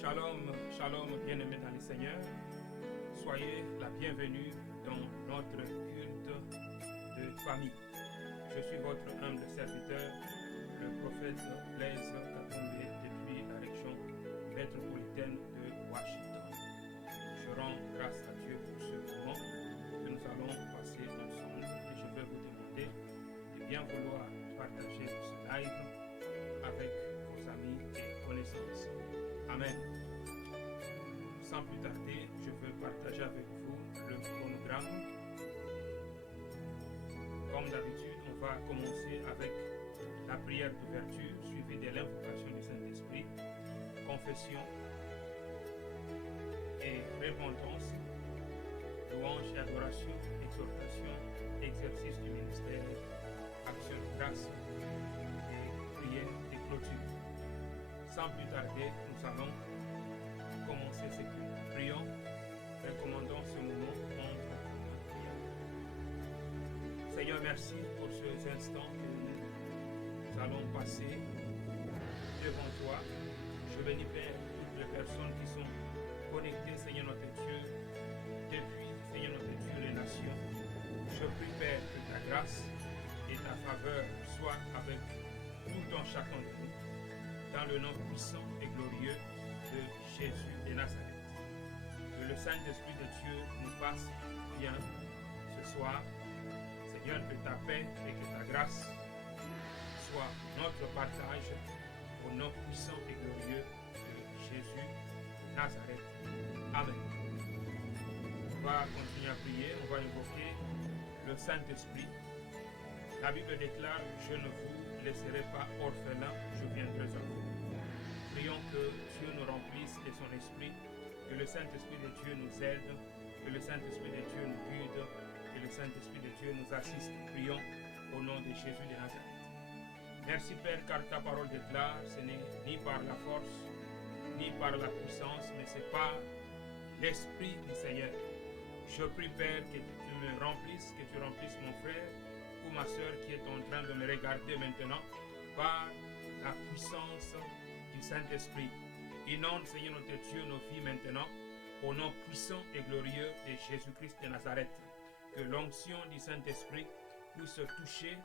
Shalom, shalom, bien-aimés dans le Seigneur. Soyez la bienvenue dans notre culte de famille. Je suis votre humble serviteur, le prophète Blaise Katumbe, depuis la région métropolitaine de Washington. Je rends grâce à Dieu pour ce moment que nous allons passer ensemble et je vais vous demander de bien vouloir partager ce live avec vos amis et connaissances. Amen. Sans plus tarder, je veux partager avec vous le chronogramme. Comme d'habitude, on va commencer avec la prière d'ouverture suivie de l'invocation du Saint-Esprit, confession et repentance, louange et adoration, exhortation, exercice du ministère, action de grâce et prière et clôture. Sans plus tarder, nous allons commencer ce culte. Prions, recommandons ce moment entre prière. Seigneur, merci pour ces instants que nous allons passer devant toi. Je bénis, Père, toutes les personnes qui sont connectées, Seigneur notre Dieu, depuis, Seigneur notre Dieu, les nations. Je prie, Père, que ta grâce et ta faveur soient avec tout un chacun de nous, dans le nom puissant et glorieux de Jésus de Nazareth. Que le Saint-Esprit de Dieu nous fasse bien ce soir. Seigneur, que ta paix et que ta grâce soient notre partage au nom puissant et glorieux de Jésus de Nazareth. Amen. On va continuer à prier, on va invoquer le Saint-Esprit. La Bible déclare, je ne vous laisserai pas orphelin, je viendrai à vous. Prions que Dieu nous remplisse de son esprit, que le Saint-Esprit de Dieu nous aide, que le Saint-Esprit de Dieu nous guide, que le Saint-Esprit de Dieu nous assiste. Prions au nom de Jésus de Nazareth. Merci Père, car ta parole déclare, ce n'est ni par la force, ni par la puissance, mais c'est par l'Esprit du Seigneur. Je prie Père que tu me remplisses, que tu remplisses mon frère ou ma soeur qui est en train de me regarder maintenant par la puissance du Saint-Esprit. Inonde, Seigneur notre Dieu, nos vies maintenant, au nom puissant et glorieux de Jésus-Christ de Nazareth. Que l'onction du Saint-Esprit puisse toucher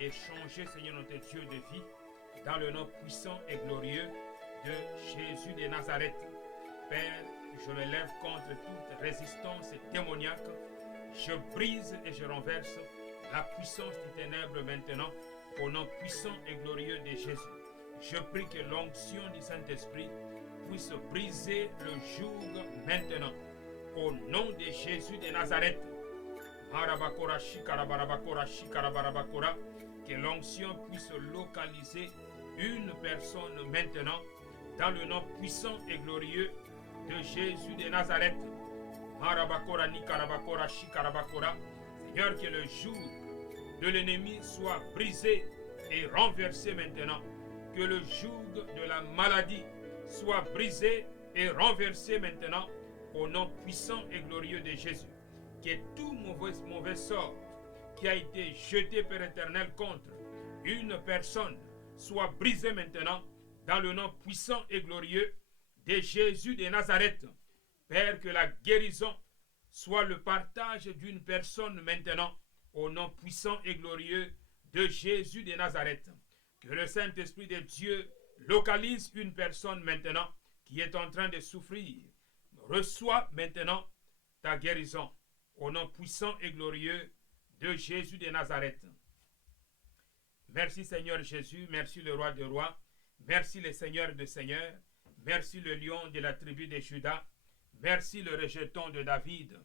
et changer, Seigneur notre Dieu, de vie, dans le nom puissant et glorieux de Jésus de Nazareth. Père, je me lève contre toute résistance démoniaque. Je brise et je renverse la puissance des ténèbres maintenant, au nom puissant et glorieux de Jésus. Je prie que l'onction du Saint-Esprit puisse briser le joug maintenant. Au nom de Jésus de Nazareth. Que l'onction puisse localiser une personne maintenant dans le nom puissant et glorieux de Jésus de Nazareth. Seigneur, que le joug de l'ennemi soit brisé et renversé maintenant. Que le joug de la maladie soit brisé et renversé maintenant au nom puissant et glorieux de Jésus. Que tout mauvais sort qui a été jeté par l'Éternel contre une personne soit brisé maintenant dans le nom puissant et glorieux de Jésus de Nazareth. Père, que la guérison soit le partage d'une personne maintenant au nom puissant et glorieux de Jésus de Nazareth. Que le Saint-Esprit de Dieu localise une personne maintenant qui est en train de souffrir. Reçois maintenant ta guérison au nom puissant et glorieux de Jésus de Nazareth. Merci Seigneur Jésus, merci le roi des rois, merci le Seigneur des seigneurs, merci le lion de la tribu de Juda, merci le rejeton de David,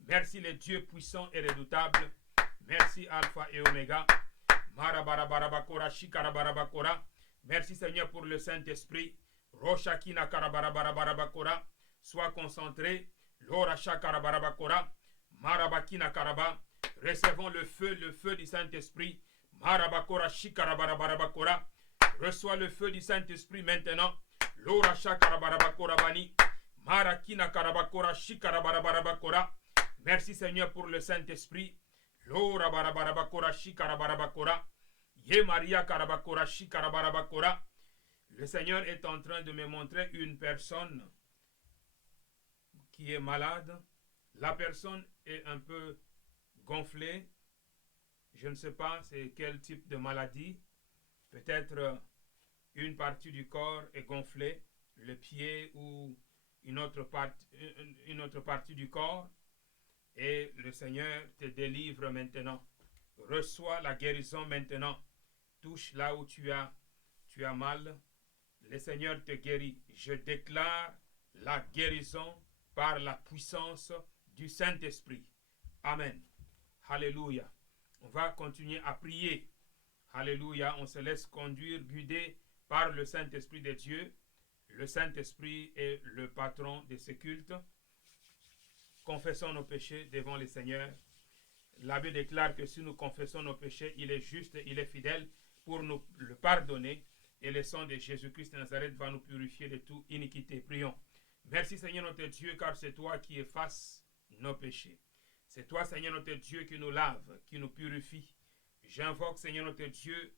merci le Dieu puissant et redoutable, merci Alpha et Oméga. Merci Seigneur pour le Saint-Esprit. Roshakina Karabarabarabakora. Sois concentré. Loracha Karabarabakora. Marabakina Karaba. Recevons le feu du Saint-Esprit. Marabakora Shikarabarabakora. Reçois le feu du Saint-Esprit maintenant. Loracha Karabarabakora Bani. Marakina Karabakora Shikarabarabakora. Merci Seigneur pour le Saint-Esprit. Lora barabarabakora shikarabarabarabakora. Ye Maria karabakora shikarabarabarabakora. Le Seigneur est en train de me montrer une personne qui est malade. La personne est un peu gonflée. Je ne sais pas c'est quel type de maladie. Peut-être une partie du corps est gonflée, le pied ou une autre partie du corps. Et le Seigneur te délivre maintenant. Reçois la guérison maintenant. Touche là où tu as mal. Le Seigneur te guérit. Je déclare la guérison par la puissance du Saint-Esprit. Amen. Alléluia. On va continuer à prier. Alléluia. On se laisse conduire, guider par le Saint-Esprit de Dieu. Le Saint-Esprit est le patron de ce culte. Confessons nos péchés devant le Seigneur. La Bible déclare que si nous confessons nos péchés, il est juste, il est fidèle pour nous le pardonner. Et le sang de Jésus-Christ de Nazareth va nous purifier de toute iniquité. Prions. Merci Seigneur notre Dieu, car c'est toi qui effaces nos péchés. C'est toi Seigneur notre Dieu qui nous lave, qui nous purifie. J'invoque Seigneur notre Dieu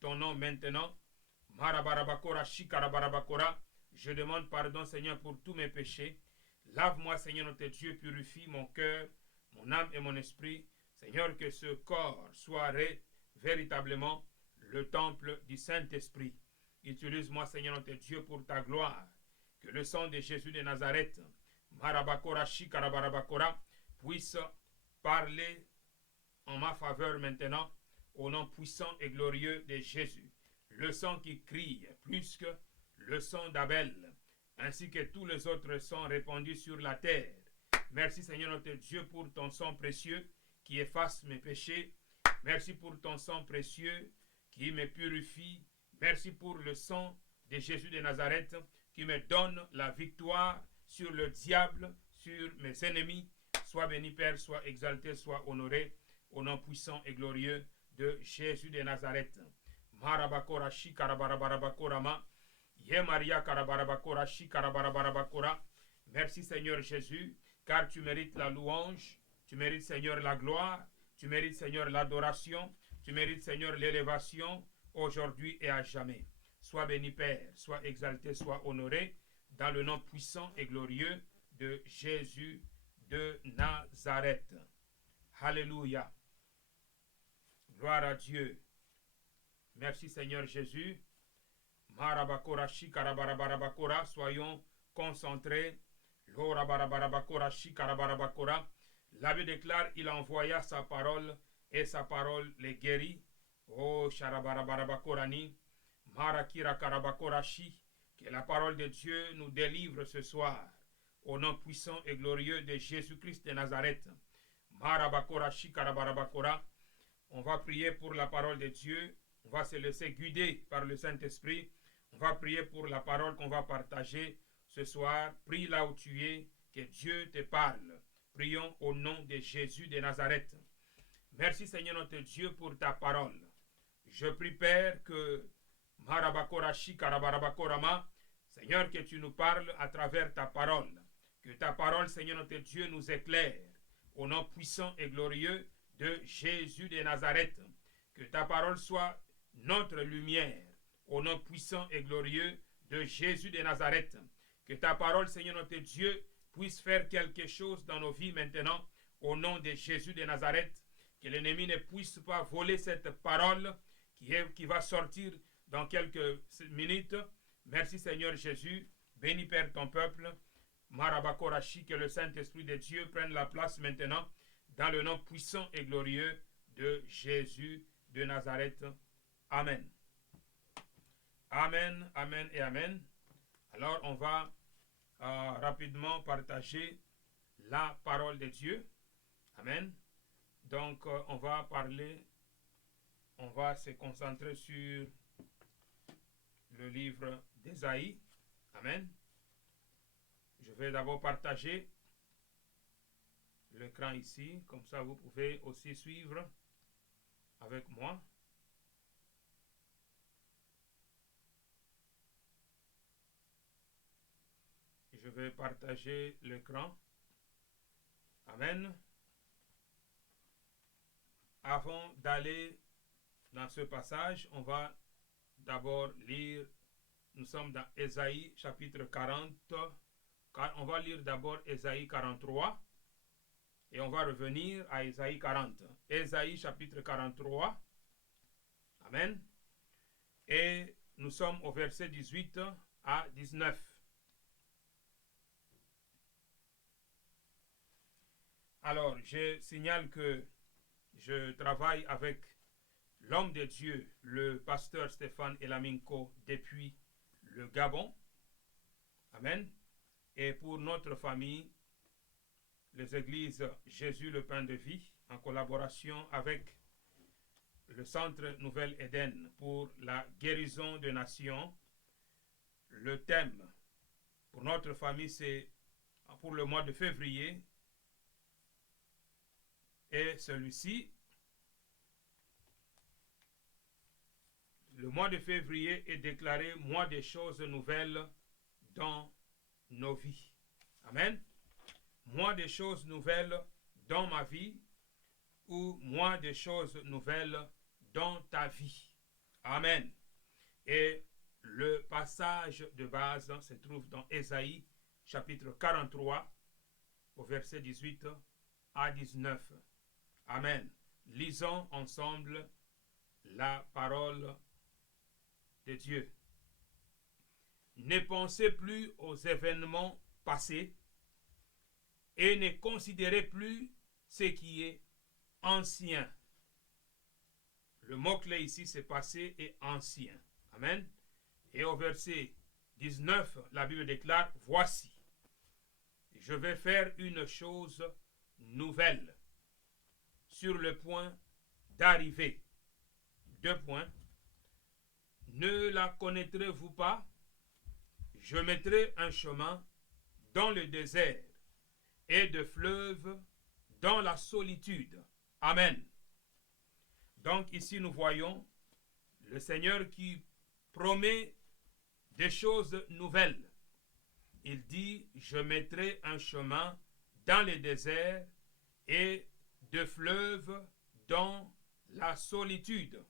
ton nom maintenant. Marabarabakora, shikarabarabakora. Je demande pardon Seigneur pour tous mes péchés. Lave-moi Seigneur notre Dieu, purifie mon cœur, mon âme et mon esprit. Seigneur, que ce corps soit véritablement le temple du Saint-Esprit. Utilise-moi, Seigneur notre Dieu, pour ta gloire. Que le sang de Jésus de Nazareth, Marabakora, Shikarabarabakora, puisse parler en ma faveur maintenant, au nom puissant et glorieux de Jésus. Le sang qui crie plus que le sang d'Abel, ainsi que tous les autres sangs répandus sur la terre. Merci, Seigneur notre Dieu, pour ton sang précieux qui efface mes péchés. Merci pour ton sang précieux qui me purifie. Merci pour le sang de Jésus de Nazareth qui me donne la victoire sur le diable, sur mes ennemis. Sois béni Père, sois exalté, sois honoré au nom puissant et glorieux de Jésus de Nazareth. Marabakora shikarabarabarabakora Ye Maria karabarabakora shikarabarabarabakora. Merci Seigneur Jésus, car tu mérites la louange, tu mérites Seigneur la gloire, tu mérites Seigneur l'adoration, tu mérites Seigneur l'élévation aujourd'hui et à jamais. Sois béni Père, sois exalté, sois honoré dans le nom puissant et glorieux de Jésus de Nazareth. Alléluia. Gloire à Dieu. Merci Seigneur Jésus. Marabakora shikarabarabakora. Soyons concentrés. Lorabarabakora shikarabarabakora. La Bible déclare, il envoya sa parole et sa parole les guérit. Oh sharabarabakorani. Marakira karabakorashi. Que la parole de Dieu nous délivre ce soir. Au nom puissant et glorieux de Jésus-Christ de Nazareth. Marabakora shikarabarabakora. On va prier pour la parole de Dieu. On va se laisser guider par le Saint-Esprit. On va prier pour la parole qu'on va partager ce soir. Prie là où tu es, que Dieu te parle. Prions au nom de Jésus de Nazareth. Merci Seigneur notre Dieu pour ta parole. Je prie Père que Marabakorashi Karabarabakorama, Seigneur, que tu nous parles à travers ta parole. Que ta parole Seigneur notre Dieu nous éclaire. Au nom puissant et glorieux de Jésus de Nazareth. Que ta parole soit notre lumière. Au nom puissant et glorieux de Jésus de Nazareth. Que ta parole, Seigneur notre Dieu, puisse faire quelque chose dans nos vies maintenant. Au nom de Jésus de Nazareth. Que l'ennemi ne puisse pas voler cette parole qui va sortir dans quelques minutes. Merci Seigneur Jésus. Bénis Père ton peuple. Marabakorashi, que le Saint-Esprit de Dieu prenne la place maintenant. Dans le nom puissant et glorieux de Jésus de Nazareth. Amen. Amen, amen et amen. Alors on va rapidement partager la parole de Dieu. Amen. Donc on va parler, on va se concentrer sur le livre d'Ésaïe. Amen. Je vais d'abord partager l'écran ici, comme ça vous pouvez aussi suivre avec moi. Je vais partager l'écran. Amen. Avant d'aller dans ce passage, on va d'abord lire Nous sommes dans Ésaïe chapitre 40. On va lire d'abord Ésaïe 43 et on va revenir à Ésaïe 40. Ésaïe chapitre 43. Amen. Et nous sommes au verset 18 à 19. Alors, je signale que je travaille avec l'homme de Dieu, le pasteur Stéphane Elaminko, depuis le Gabon. Amen. Et pour notre famille, les églises Jésus le pain de vie, en collaboration avec le Centre Nouvelle Éden pour la guérison des nations. Le thème pour notre famille, c'est pour le mois de février. Et celui-ci, le mois de février est déclaré mois des choses nouvelles dans nos vies. Amen. Mois des choses nouvelles dans ma vie ou mois des choses nouvelles dans ta vie. Amen. Et le passage de base se trouve dans Ésaïe chapitre 43 au verset 18 à 19. Amen. Lisons ensemble la parole de Dieu. Ne pensez plus aux événements passés et ne considérez plus ce qui est ancien. Le mot-clé ici, c'est passé et ancien. Amen. Et au verset 19, la Bible déclare, voici, je vais faire une chose nouvelle sur le point d'arriver. 2 points. Ne la connaîtrez-vous pas? Je mettrai un chemin dans le désert et de fleuves dans la solitude. Amen. Donc ici nous voyons le Seigneur qui promet des choses nouvelles. Il dit, je mettrai un chemin dans le désert et de fleuves dans la solitude.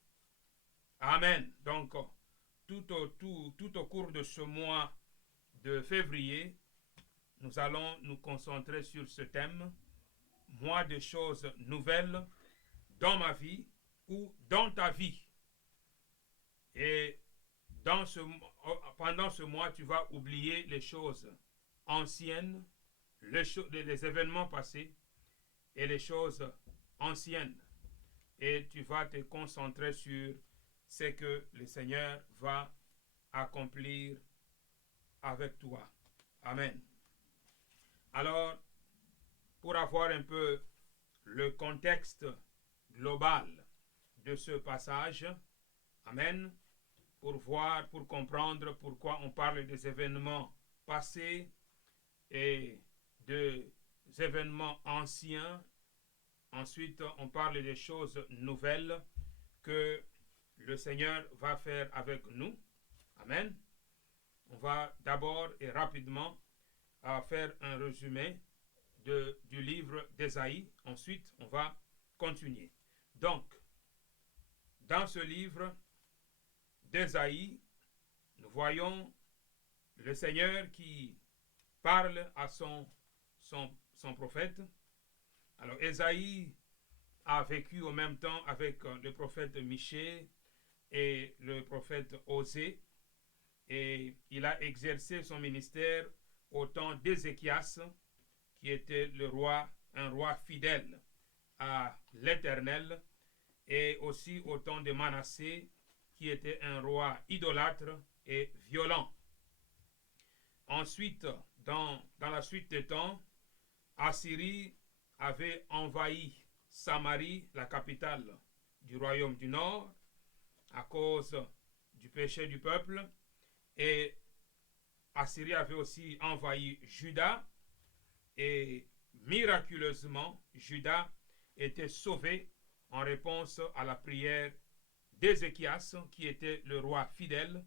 Amen. Donc, tout au cours de ce mois de février, nous allons nous concentrer sur ce thème, mois de choses nouvelles dans ma vie ou dans ta vie. Et pendant ce mois, tu vas oublier les choses anciennes, les événements passés et les choses anciennes. Et tu vas te concentrer sur ce que le Seigneur va accomplir avec toi. Amen. Alors, pour avoir un peu le contexte global de ce passage, amen, pour comprendre pourquoi on parle des événements passés et des événements anciens. Ensuite, on parle des choses nouvelles que le Seigneur va faire avec nous. Amen. On va d'abord et rapidement faire un résumé du livre d'Ésaïe. Ensuite, on va continuer. Donc, dans ce livre d'Ésaïe, nous voyons le Seigneur qui parle à son prophète. Alors, Ésaïe a vécu en même temps avec le prophète Michée et le prophète Osée. Et il a exercé son ministère au temps d'Ézéchias, qui était un roi fidèle à l'Éternel, et aussi au temps de Manassé, qui était un roi idolâtre et violent. Ensuite, dans la suite des temps, Assyrie avait envahi Samarie, la capitale du royaume du Nord, à cause du péché du peuple. Et Assyrie avait aussi envahi Juda. Et miraculeusement, Juda était sauvé en réponse à la prière d'Ézéchias, qui était le roi fidèle.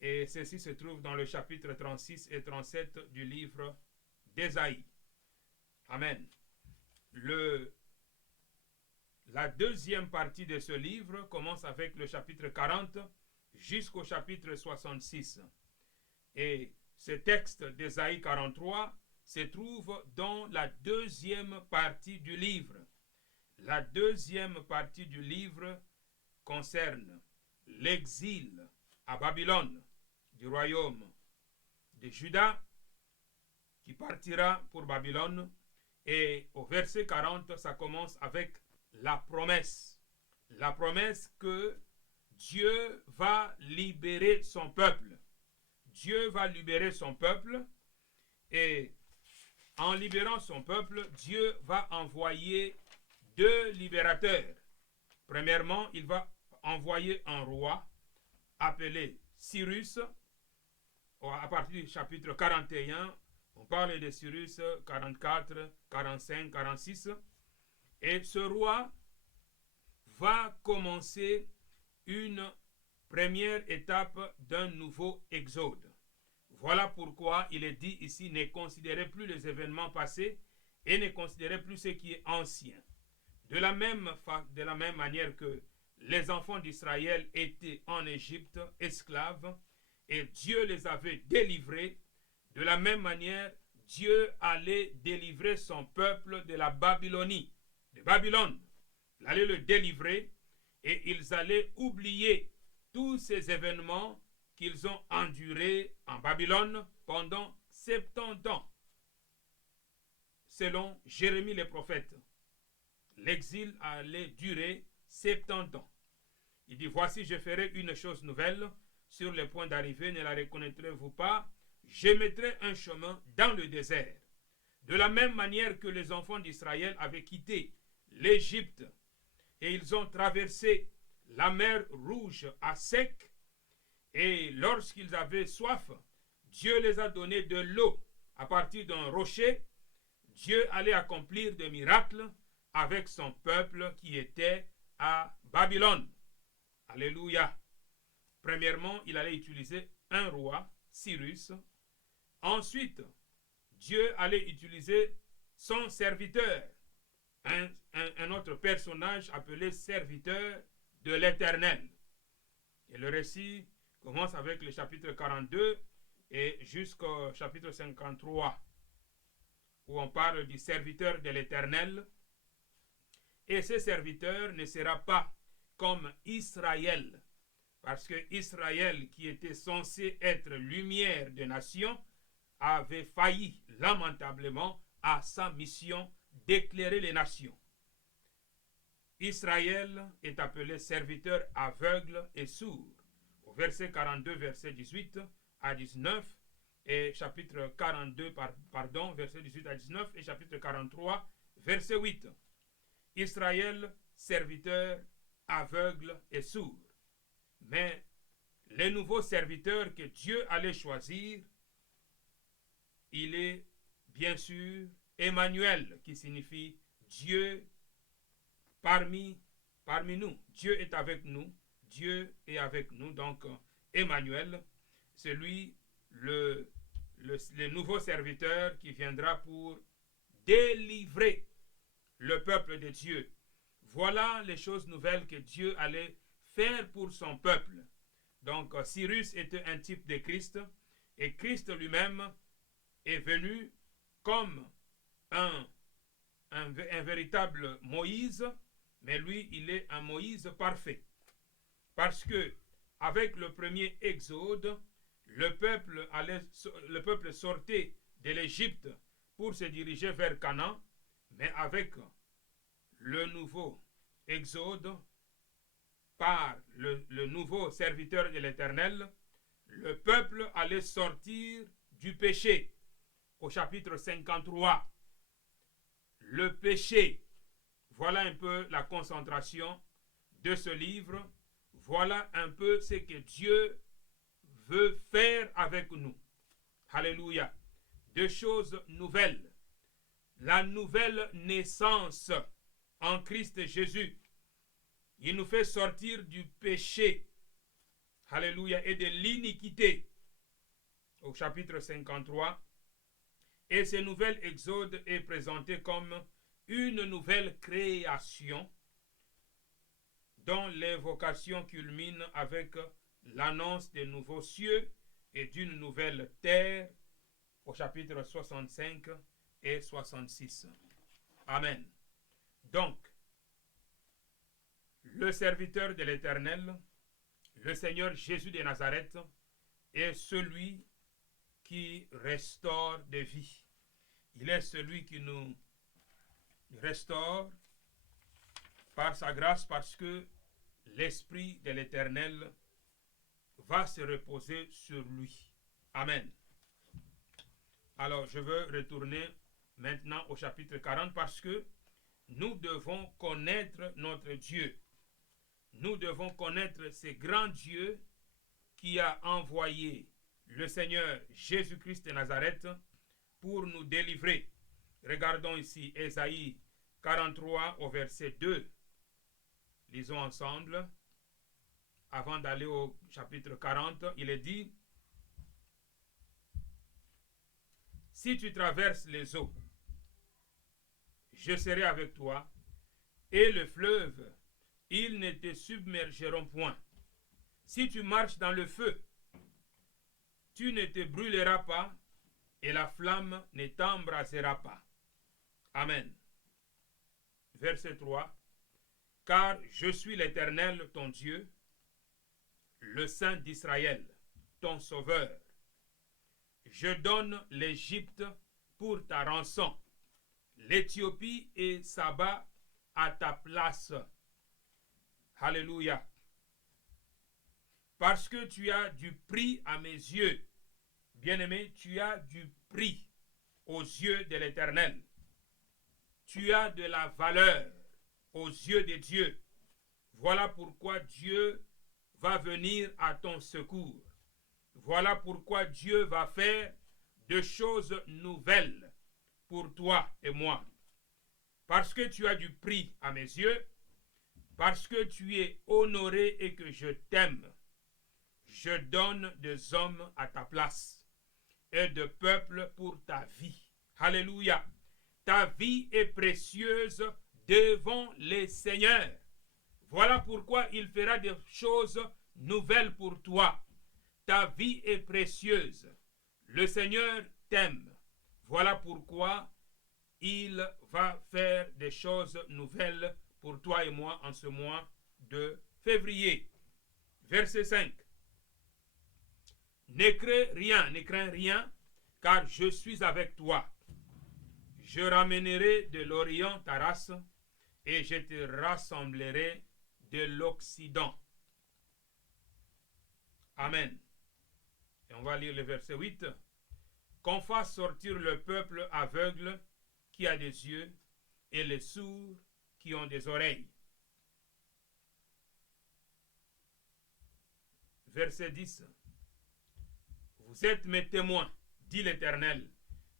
Et ceci se trouve dans le chapitre 36 et 37 du livre d'Ésaïe. Amen. La deuxième partie de ce livre commence avec le chapitre 40 jusqu'au chapitre 66. Et ce texte d'Ésaïe 43 se trouve dans la deuxième partie du livre. La deuxième partie du livre concerne l'exil à Babylone du royaume de Juda qui partira pour Babylone. Et au verset 40, ça commence avec la promesse. La promesse que Dieu va libérer son peuple. Dieu va libérer son peuple et en libérant son peuple, Dieu va envoyer deux libérateurs. Premièrement, il va envoyer un roi appelé Cyrus. À partir du chapitre 41, on parle de Cyrus 44, 45, 46. Et ce roi va commencer une première étape d'un nouveau exode. Voilà pourquoi il est dit ici, ne considérez plus les événements passés et ne considérez plus ce qui est ancien. De la même manière que les enfants d'Israël étaient en Égypte esclaves et Dieu les avait délivrés, de la même manière, Dieu allait délivrer son peuple de la Babylonie, de Babylone. Il allait le délivrer et ils allaient oublier tous ces événements qu'ils ont endurés en Babylone pendant 70 ans. Selon Jérémie le prophète, l'exil allait durer 70 ans. Il dit, voici, je ferai une chose nouvelle, sur le point d'arriver, ne la reconnaîtrez-vous pas? Je mettrai un chemin dans le désert. De la même manière que les enfants d'Israël avaient quitté l'Égypte et ils ont traversé la mer Rouge à sec, et lorsqu'ils avaient soif, Dieu les a donné de l'eau à partir d'un rocher. Dieu allait accomplir des miracles avec son peuple qui était à Babylone. Alléluia. Premièrement, il allait utiliser un roi, Cyrus. Ensuite, Dieu allait utiliser son serviteur, un autre personnage appelé serviteur de l'Éternel. Et le récit commence avec le chapitre 42 et jusqu'au chapitre 53, où on parle du serviteur de l'Éternel. Et ce serviteur ne sera pas comme Israël, parce que Israël, qui était censé être lumière des nations, avait failli lamentablement à sa mission d'éclairer les nations. Israël est appelé serviteur aveugle et sourd. Au verset 42, verset 18 à 19, et chapitre 42, verset 18 à 19, et chapitre 43, verset 8. Israël, serviteur aveugle et sourd. Mais le nouveau serviteur que Dieu allait choisir, il est bien sûr Emmanuel, qui signifie Dieu parmi nous. Dieu est avec nous. Dieu est avec nous. Donc, Emmanuel, c'est lui le nouveau serviteur qui viendra pour délivrer le peuple de Dieu. Voilà les choses nouvelles que Dieu allait faire pour son peuple. Donc, Cyrus était un type de Christ, et Christ lui-même est venu comme un véritable Moïse, mais lui, il est un Moïse parfait. Parce que, avec le premier exode, le peuple sortait de l'Égypte pour se diriger vers Canaan, mais avec le nouveau exode, par le nouveau serviteur de l'Éternel, le peuple allait sortir du péché. Au chapitre 53, le péché, voilà un peu la concentration de ce livre. Voilà un peu ce que Dieu veut faire avec nous. Alléluia. Deux choses nouvelles. La nouvelle naissance en Christ Jésus. Il nous fait sortir du péché. Alléluia. Et de l'iniquité. Au chapitre 53. Et ce nouvel exode est présenté comme une nouvelle création dont les vocations culminent avec l'annonce des nouveaux cieux et d'une nouvelle terre au chapitre 65 et 66. Amen. Donc, le serviteur de l'Éternel, le Seigneur Jésus de Nazareth, est celui qui restaure des vies. Il est celui qui nous restaure par sa grâce, parce que l'Esprit de l'Éternel va se reposer sur lui. Amen. Alors, je veux retourner maintenant au chapitre 40 parce que nous devons connaître notre Dieu. Nous devons connaître ce grand Dieu qui a envoyé le Seigneur Jésus-Christ de Nazareth pour nous délivrer. Regardons ici Ésaïe 43 au verset 2. Lisons ensemble. Avant d'aller au chapitre 40, il est dit: si tu traverses les eaux, je serai avec toi, et le fleuve, ils ne te submergeront point. Si tu marches dans le feu, tu ne te brûleras pas, et la flamme ne t'embrasera pas. Amen. Verset 3. Car je suis l'Éternel, ton Dieu, le Saint d'Israël, ton Sauveur. Je donne l'Égypte pour ta rançon, l'Éthiopie et Saba à ta place. Alléluia. Parce que tu as du prix à mes yeux. Bien-aimé, tu as du prix aux yeux de l'Éternel. Tu as de la valeur aux yeux de Dieu. Voilà pourquoi Dieu va venir à ton secours. Voilà pourquoi Dieu va faire de choses nouvelles pour toi et moi. Parce que tu as du prix à mes yeux, parce que tu es honoré et que je t'aime, je donne des hommes à ta place et de peuples pour ta vie. Alléluia. Ta vie est précieuse devant les seigneurs. Voilà pourquoi il fera des choses nouvelles pour toi. Ta vie est précieuse. Le Seigneur t'aime. Voilà pourquoi il va faire des choses nouvelles pour toi et moi en ce mois de février. Verset 5. Ne crains rien, car je suis avec toi. Je ramènerai de l'Orient ta race, et je te rassemblerai de l'Occident. Amen. Et on va lire le verset 8. Qu'on fasse sortir le peuple aveugle qui a des yeux et les sourds qui ont des oreilles. Verset 10. Vous êtes mes témoins, dit l'Éternel,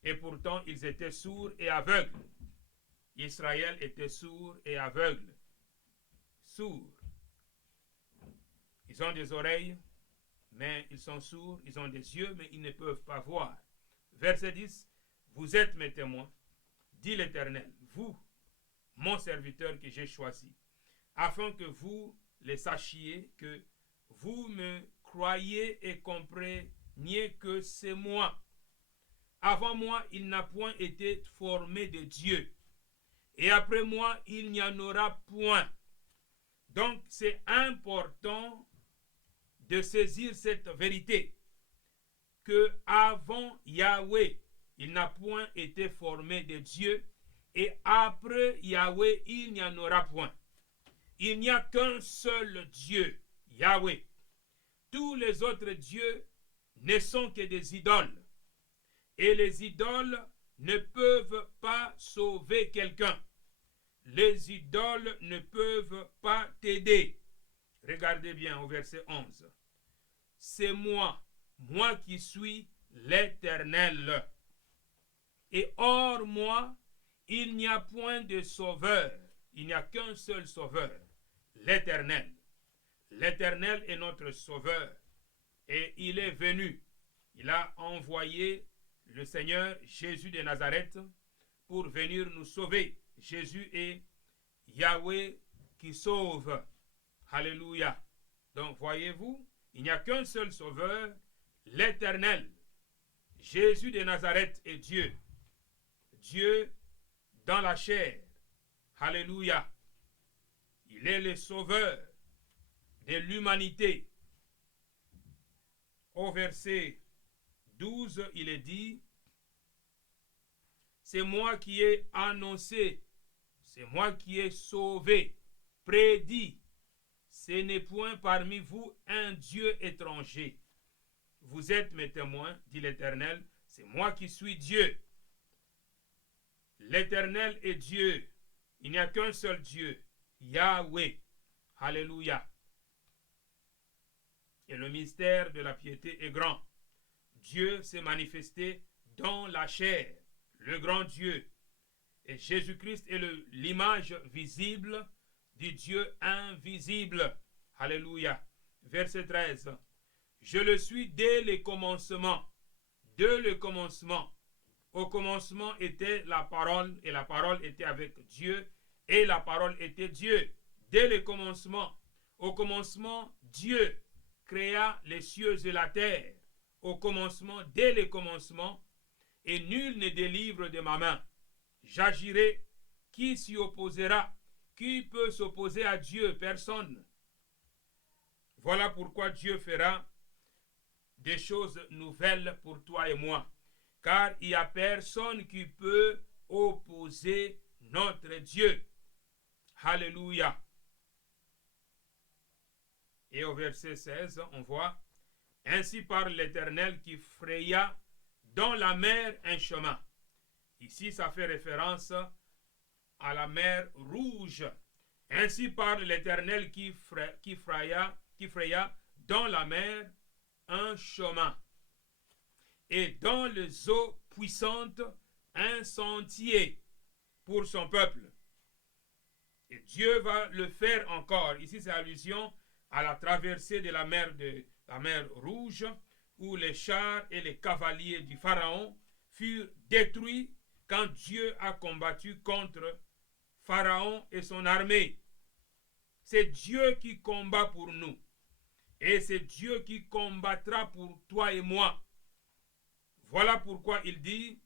et pourtant ils étaient sourds et aveugles. Israël était sourd et aveugle. Sourds. Ils ont des oreilles, mais ils sont sourds. Ils ont des yeux, mais ils ne peuvent pas voir. Verset 10. Vous êtes mes témoins, dit l'Éternel, vous, mon serviteur que j'ai choisi, afin que vous le sachiez, que vous me croyez et compreniez que c'est moi. Avant moi, il n'a point été formé de Dieu, et après moi, il n'y en aura point. Donc, c'est important de saisir cette vérité, que avant Yahweh, il n'a point été formé de Dieu, et après Yahweh, il n'y en aura point. Il n'y a qu'un seul Dieu, Yahweh. Tous les autres dieux ne sont que des idoles. Et les idoles ne peuvent pas sauver quelqu'un. Les idoles ne peuvent pas t'aider. Regardez bien au verset 11. C'est moi qui suis l'Éternel. Et hors moi, il n'y a point de sauveur. Il n'y a qu'un seul sauveur, l'Éternel. L'Éternel est notre sauveur. Et il est venu. Il a envoyé le Seigneur Jésus de Nazareth pour venir nous sauver. Jésus est Yahweh qui sauve. Alléluia. Donc voyez-vous, Il n'y a qu'un seul Sauveur, l'Éternel. Jésus de Nazareth est Dieu. Dieu dans la chair. Alléluia. Il est le Sauveur de l'humanité. Au verset 12, il est dit, c'est moi qui ai annoncé, c'est moi qui ai sauvé, prédit. Ce n'est point parmi vous un Dieu étranger. Vous êtes mes témoins, dit l'Éternel, c'est moi qui suis Dieu. L'Éternel est Dieu. Il n'y a qu'un seul Dieu, Yahweh. Alléluia. Et le mystère de la piété est grand. Dieu s'est manifesté dans la chair, le grand Dieu. Et Jésus-Christ est l'image visible du Dieu invisible. Alléluia. Verset 13. Je le suis dès le commencement. Dès le commencement. Au commencement était la parole, et la parole était avec Dieu, et la parole était Dieu. Dès le commencement. Au commencement, Dieu créa les cieux et la terre. Au commencement, dès le commencement, et nul ne délivre de ma main. J'agirai, qui s'y opposera? Qui peut s'opposer à Dieu? Personne. Voilà pourquoi Dieu fera des choses nouvelles pour toi et moi. Car il n'y a personne qui peut opposer notre Dieu. Alléluia. Et au verset 16, on voit, ainsi parle l'Éternel qui fraya dans la mer un chemin. Ici, ça fait référence à la mer Rouge. Ainsi parle l'Éternel qui fraya dans la mer un chemin. Et dans les eaux puissantes, un sentier pour son peuple. Et Dieu va le faire encore. Ici, c'est allusion à la traversée de la mer Rouge, où les chars et les cavaliers du Pharaon furent détruits quand Dieu a combattu contre Pharaon et son armée. C'est Dieu qui combat pour nous. Et c'est Dieu qui combattra pour toi et moi. Voilà pourquoi il dit,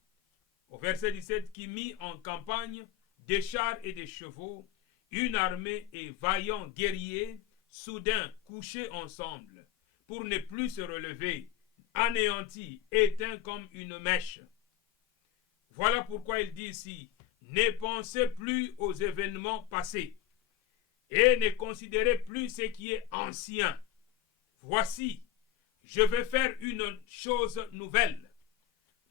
au verset 17, qui mit en campagne des chars et des chevaux, une armée et vaillants guerriers, soudain couchés ensemble, pour ne plus se relever, anéantis, éteints comme une mèche. Voilà pourquoi il dit ici, ne pensez plus aux événements passés, et ne considérez plus ce qui est ancien. Voici, je vais faire une chose nouvelle.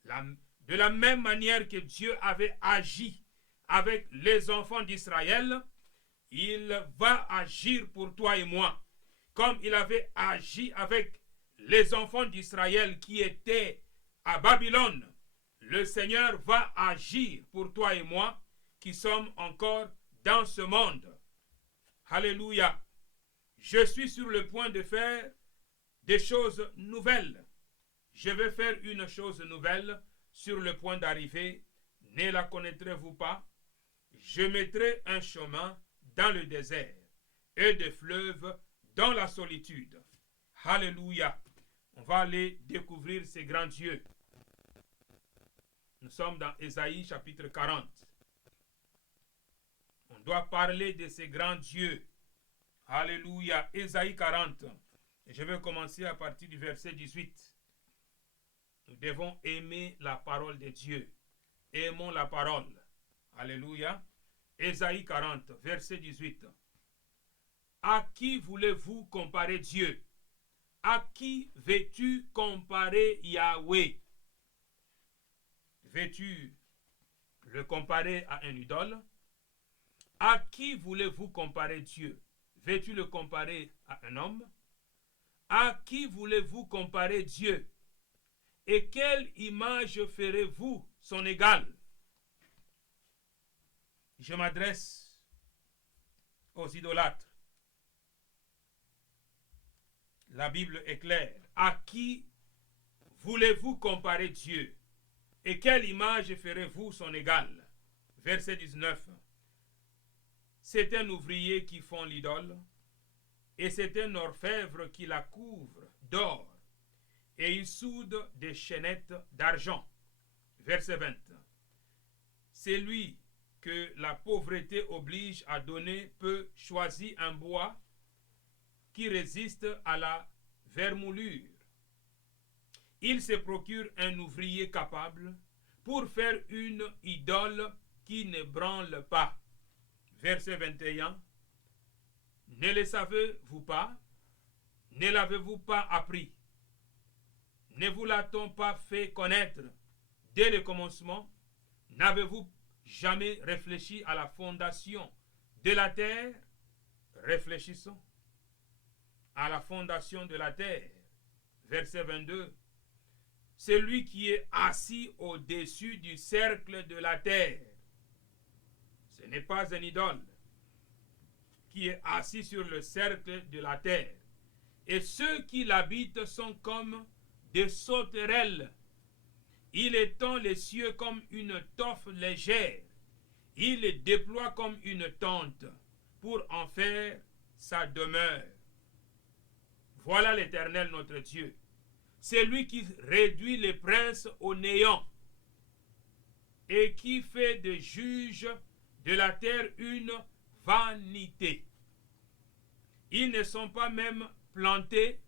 De la même manière que Dieu avait agi avec les enfants d'Israël, il va agir pour toi et moi. Comme il avait agi avec les enfants d'Israël qui étaient à Babylone, le Seigneur va agir pour toi et moi qui sommes encore dans ce monde. Alléluia. Je suis sur le point de faire des choses nouvelles. Je vais faire une chose nouvelle sur le point d'arriver. Ne la connaîtrez-vous pas? Je mettrai un chemin dans le désert et des fleuves dans la solitude. Alléluia. On va aller découvrir ces grands dieux. Nous sommes dans Ésaïe chapitre 40. On doit parler de ces grands dieux. Alléluia. Ésaïe 40. Et je vais commencer à partir du verset 18. Nous devons aimer la parole de Dieu. Aimons la parole. Alléluia. Ésaïe 40, verset 18. À qui voulez-vous comparer Dieu? À qui veux-tu comparer Yahweh? Veux-tu le comparer à un idole? À qui voulez-vous comparer Dieu? Veux-tu le comparer à un homme? À qui voulez-vous comparer Dieu? Et quelle image ferez-vous son égal? Je m'adresse aux idolâtres. La Bible est claire. À qui voulez-vous comparer Dieu? Et quelle image ferez-vous son égal? Verset 19. C'est un ouvrier qui fond l'idole. et c'est un orfèvre qui la couvre d'or, et il soude des chaînettes d'argent. Verset 20. C'est lui que la pauvreté oblige à donner peut choisir un bois qui résiste à la vermoulure. Il se procure un ouvrier capable pour faire une idole qui ne branle pas. Verset 21. Ne le savez-vous pas? Ne l'avez-vous pas appris? Ne vous l'a-t-on pas fait connaître dès le commencement? N'avez-vous jamais réfléchi à la fondation de la terre? Réfléchissons à la fondation de la terre. Verset 22. Celui qui est assis au-dessus du cercle de la terre. Ce n'est pas un idole qui est assis sur le cercle de la terre. Et ceux qui l'habitent sont comme des sauterelles. Il étend les cieux comme une toffe légère. Il les déploie comme une tente pour en faire sa demeure. Voilà l'Éternel notre Dieu. C'est lui qui réduit les princes au néant et qui fait des juges de la terre une vanité. Ils ne sont pas même plantés,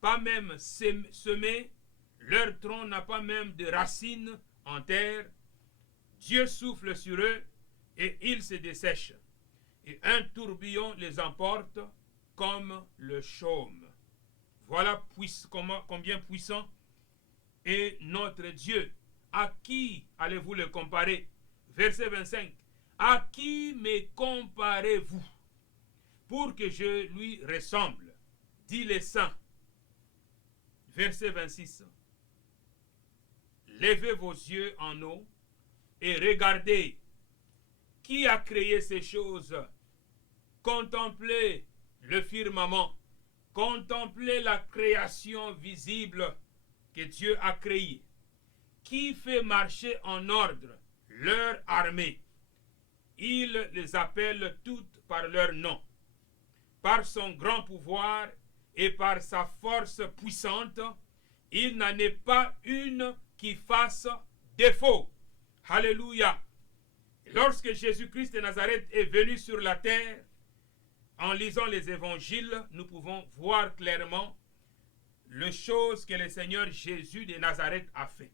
pas même semés, leur tronc n'a pas même de racines en terre. Dieu souffle sur eux et ils se dessèchent. Et un tourbillon les emporte comme le chaume. Voilà combien puissant est notre Dieu. À qui allez-vous le comparer? Verset 25. À qui me comparez-vous pour que je lui ressemble? Dit les saints. Verset 26. Levez vos yeux en haut et regardez qui a créé ces choses. Contemplez le firmament. Contemplez la création visible que Dieu a créée. Qui fait marcher en ordre leur armée? Il les appelle toutes par leur nom. Par son grand pouvoir et par sa force puissante, il n'en est pas une qui fasse défaut. Alléluia. Lorsque Jésus-Christ de Nazareth est venu sur la terre, en lisant les évangiles, nous pouvons voir clairement les choses que le Seigneur Jésus de Nazareth a fait.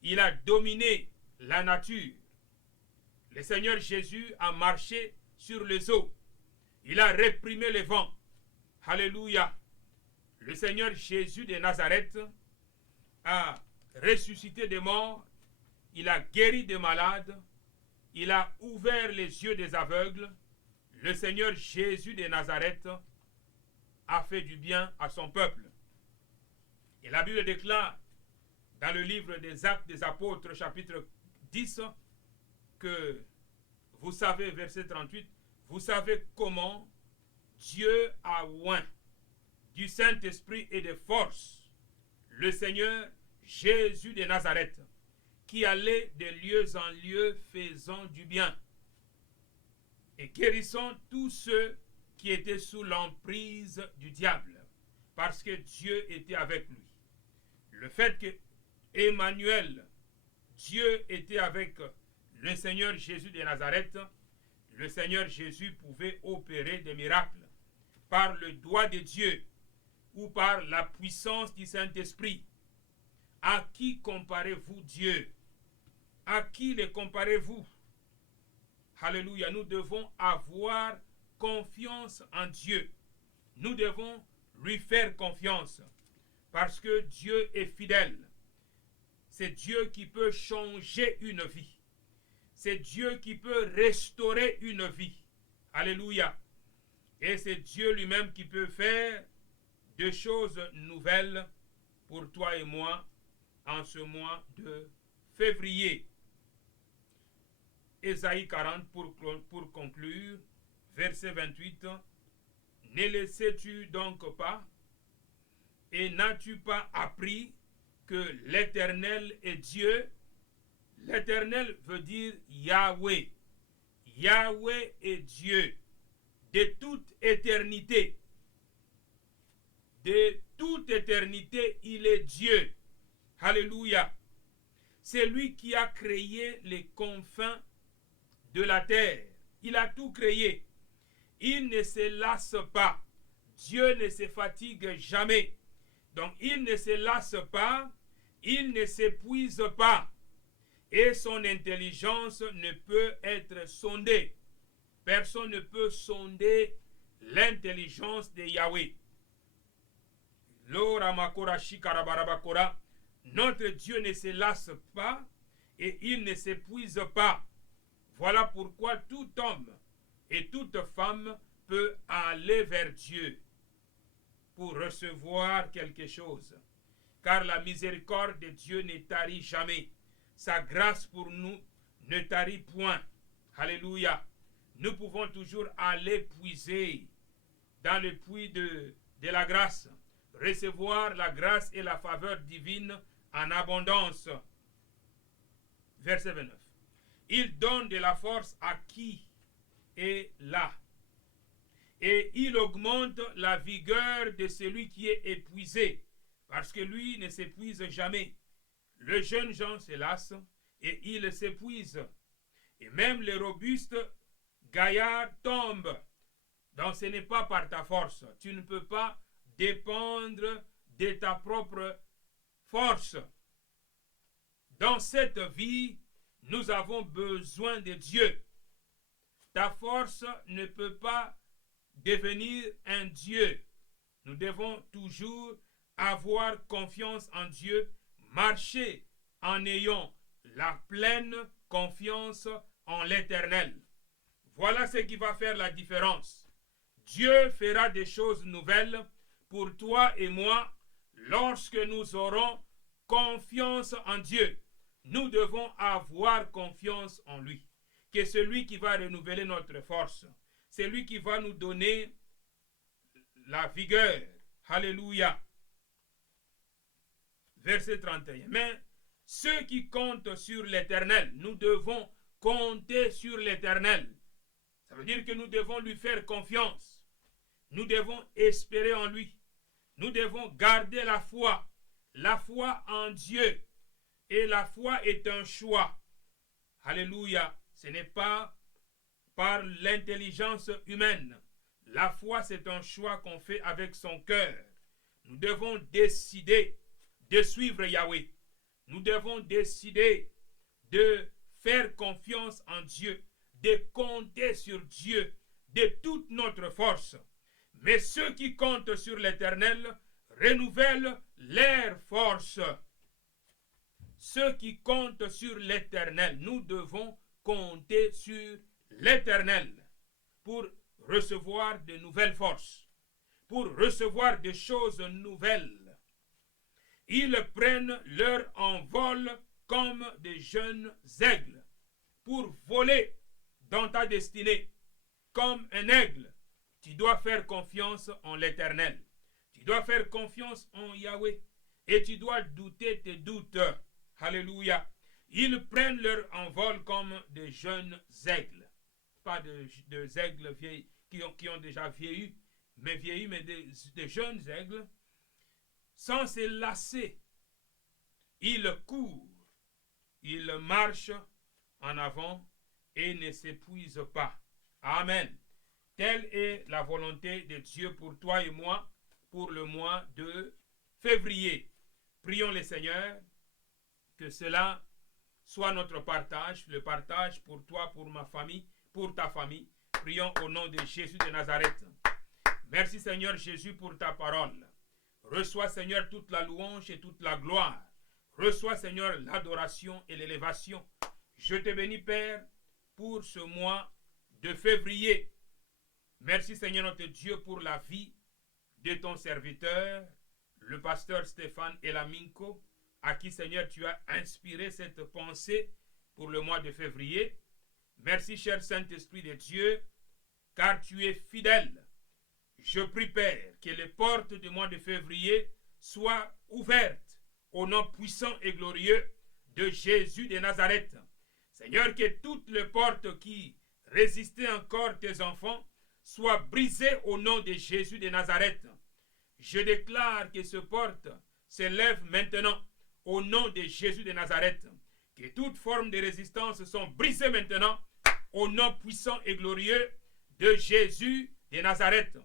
Il a dominé la nature. Le Seigneur Jésus a marché sur les eaux. Il a réprimé les vents. Alléluia. Le Seigneur Jésus de Nazareth a ressuscité des morts. Il a guéri des malades. Il a ouvert les yeux des aveugles. Le Seigneur Jésus de Nazareth a fait du bien à son peuple. Et la Bible déclare dans le livre des Actes des Apôtres, chapitre 10, que vous savez, verset 38, vous savez comment Dieu a oint du Saint-Esprit et de force le Seigneur Jésus de Nazareth, qui allait de lieu en lieu faisant du bien et guérissant tous ceux qui étaient sous l'emprise du diable, parce que Dieu était avec lui. Le fait que Emmanuel, Dieu était avec le Seigneur Jésus de Nazareth, le Seigneur Jésus pouvait opérer des miracles par le doigt de Dieu ou par la puissance du Saint-Esprit. À qui comparez-vous Dieu? À qui le comparez-vous? Alléluia, nous devons avoir confiance en Dieu. Nous devons lui faire confiance parce que Dieu est fidèle. C'est Dieu qui peut changer une vie. C'est Dieu qui peut restaurer une vie. Alléluia. Et c'est Dieu lui-même qui peut faire des choses nouvelles pour toi et moi en ce mois de février. Ésaïe 40 pour conclure, verset 28. Ne le sais-tu donc pas? Et n'as-tu pas appris que l'Éternel est Dieu? L'Éternel veut dire Yahweh. Yahweh est Dieu de toute éternité. de toute éternité, il est Dieu. Alléluia. C'est lui qui a créé les confins de la terre. Il a tout créé. Il ne se lasse pas. Dieu ne se fatigue jamais. Donc il ne se lasse pas. Il ne s'épuise pas. Et son intelligence ne peut être sondée. Personne ne peut sonder l'intelligence de Yahweh. Notre Dieu ne se lasse pas et il ne s'épuise pas. Voilà pourquoi tout homme et toute femme peut aller vers Dieu pour recevoir quelque chose. Car la miséricorde de Dieu ne tarit jamais. Sa grâce pour nous ne tarit point. Alléluia. Nous pouvons toujours aller puiser dans le puits de la grâce, recevoir la grâce et la faveur divine en abondance. Verset 29. Il donne de la force à qui est là. Et il augmente la vigueur de celui qui est épuisé, parce que lui ne s'épuise jamais. Le jeune Jean se lasse et il s'épuise. Et même les robustes gaillards tombent. Donc ce n'est pas par ta force. Tu ne peux pas dépendre de ta propre force. Dans cette vie, nous avons besoin de Dieu. Ta force ne peut pas devenir un Dieu. Nous devons toujours avoir confiance en Dieu, marcher en ayant la pleine confiance en l'Éternel. Voilà ce qui va faire la différence. Dieu fera des choses nouvelles pour toi et moi lorsque nous aurons confiance en Dieu. Nous devons avoir confiance en lui. Que c'est lui qui va renouveler notre force. C'est lui qui va nous donner la vigueur. Alléluia. Verset 31. Mais ceux qui comptent sur l'Éternel, nous devons compter sur l'Éternel. Ça veut dire que nous devons lui faire confiance. Nous devons espérer en lui. Nous devons garder la foi en Dieu. Et la foi est un choix. Alléluia. Ce n'est pas par l'intelligence humaine. La foi, c'est un choix qu'on fait avec son cœur. Nous devons décider de suivre Yahweh. Nous devons décider de faire confiance en Dieu, de compter sur Dieu de toute notre force. Mais ceux qui comptent sur l'Éternel renouvellent leur force. Ceux qui comptent sur l'Éternel, nous devons compter sur l'Éternel pour recevoir de nouvelles forces, pour recevoir des choses nouvelles. Ils prennent leur envol comme des jeunes aigles pour voler dans ta destinée. Comme un aigle, tu dois faire confiance en l'Éternel. Tu dois faire confiance en Yahweh et tu dois douter tes doutes. Alléluia. Ils prennent leur envol comme des jeunes aigles. Pas de aigles vieillis, qui ont déjà vieilli, mais des jeunes aigles, sans se lasser. Ils courent, ils marchent en avant et ne s'épuisent pas. Amen. Telle est la volonté de Dieu pour toi et moi pour le mois de février. Prions le Seigneur que cela soit notre partage, le partage pour toi, pour ma famille, pour ta famille. Prions au nom de Jésus de Nazareth. Merci Seigneur Jésus pour ta parole. Reçois Seigneur toute la louange et toute la gloire. Reçois Seigneur l'adoration et l'élévation. Je te bénis Père pour ce mois de février. Merci Seigneur notre Dieu pour la vie de ton serviteur, le pasteur Stéphane Elaminko, à qui Seigneur tu as inspiré cette pensée pour le mois de février. Merci cher Saint-Esprit de Dieu, car tu es fidèle. Je prie Père que les portes du mois de février soient ouvertes au nom puissant et glorieux de Jésus de Nazareth. Seigneur, que toutes les portes qui résistaient encore tes enfants soient brisées au nom de Jésus de Nazareth. Je déclare que ce porte s'élève maintenant au nom de Jésus de Nazareth. Que toute forme de résistance sont brisées maintenant au nom puissant et glorieux de Jésus de Nazareth.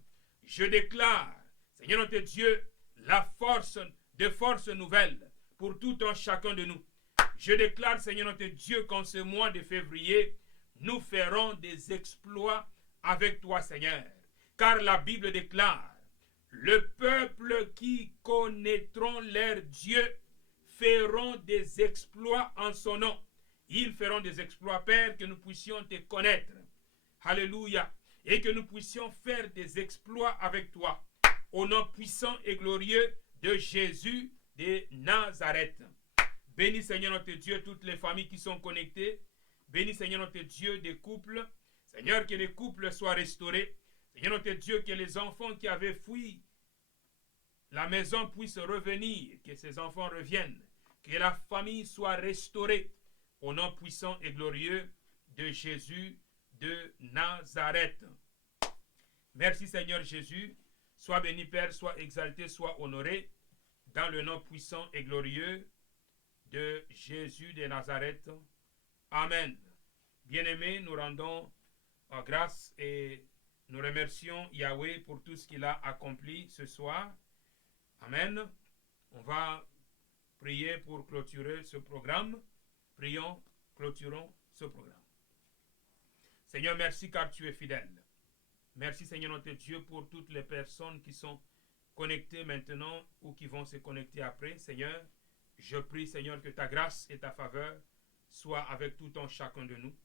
Je déclare, Seigneur notre Dieu, la force nouvelle pour tout un chacun de nous. Je déclare, Seigneur notre Dieu, qu'en ce mois de février, nous ferons des exploits avec toi, Seigneur. Car la Bible déclare, le peuple qui connaîtront leur Dieu feront des exploits en son nom. Ils feront des exploits, Père, que nous puissions te connaître. Alléluia. Et que nous puissions faire des exploits avec toi. Au nom puissant et glorieux de Jésus de Nazareth. Bénis, Seigneur notre Dieu, toutes les familles qui sont connectées. Bénis, Seigneur notre Dieu, des couples. Seigneur, que les couples soient restaurés. Seigneur notre Dieu, que les enfants qui avaient fui la maison puissent revenir, que ces enfants reviennent, que la famille soit restaurée au nom puissant et glorieux de Jésus de Nazareth. Merci Seigneur Jésus, sois béni Père, sois exalté, sois honoré dans le nom puissant et glorieux de Jésus de Nazareth. Amen. Bien-aimés, nous rendons grâce et nous remercions Yahweh pour tout ce qu'il a accompli ce soir. Amen. On va prier pour clôturer ce programme. Prions, clôturons ce programme. Seigneur, merci car tu es fidèle. Merci Seigneur notre Dieu pour toutes les personnes qui sont connectées maintenant ou qui vont se connecter après. Seigneur, je prie Seigneur que ta grâce et ta faveur soient avec tout un chacun de nous.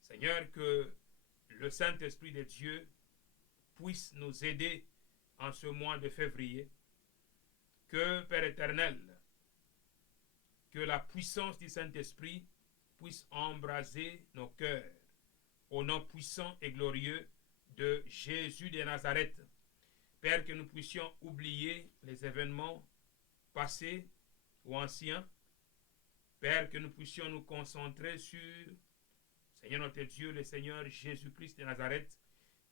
Seigneur, que le Saint-Esprit de Dieu puisse nous aider en ce mois de février. Que, Père éternel, que la puissance du Saint-Esprit puisse embraser nos cœurs au nom puissant et glorieux de Jésus de Nazareth. Père, que nous puissions oublier les événements passés ou anciens. Père, que nous puissions nous concentrer sur Seigneur notre Dieu, le Seigneur Jésus-Christ de Nazareth.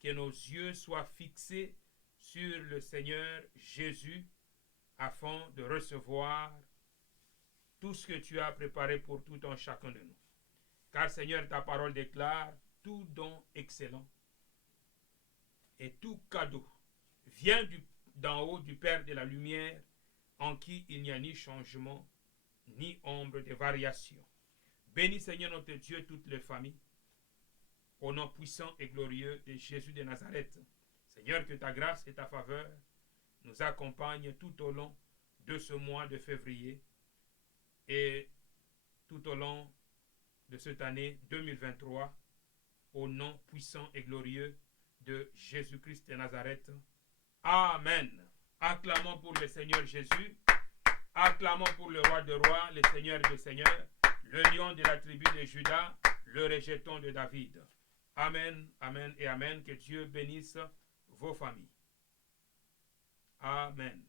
Que nos yeux soient fixés sur le Seigneur Jésus afin de recevoir tout ce que tu as préparé pour tout un chacun de nous. Car Seigneur, ta parole déclare, tout don excellent et tout cadeau vient d'en haut du Père de la lumière, en qui il n'y a ni changement, ni ombre de variation. Bénis Seigneur notre Dieu toutes les familles, au nom puissant et glorieux de Jésus de Nazareth. Seigneur, que ta grâce et ta faveur nous accompagnent tout au long de ce mois de février et tout au long de cette année 2023, au nom puissant et glorieux de Jésus-Christ de Nazareth. Amen. Acclamons pour le Seigneur Jésus. Acclamons pour le roi de rois, le Seigneur des seigneurs, le lion de la tribu de Juda, le rejeton de David. Amen, amen et amen. Que Dieu bénisse vos familles. Amen.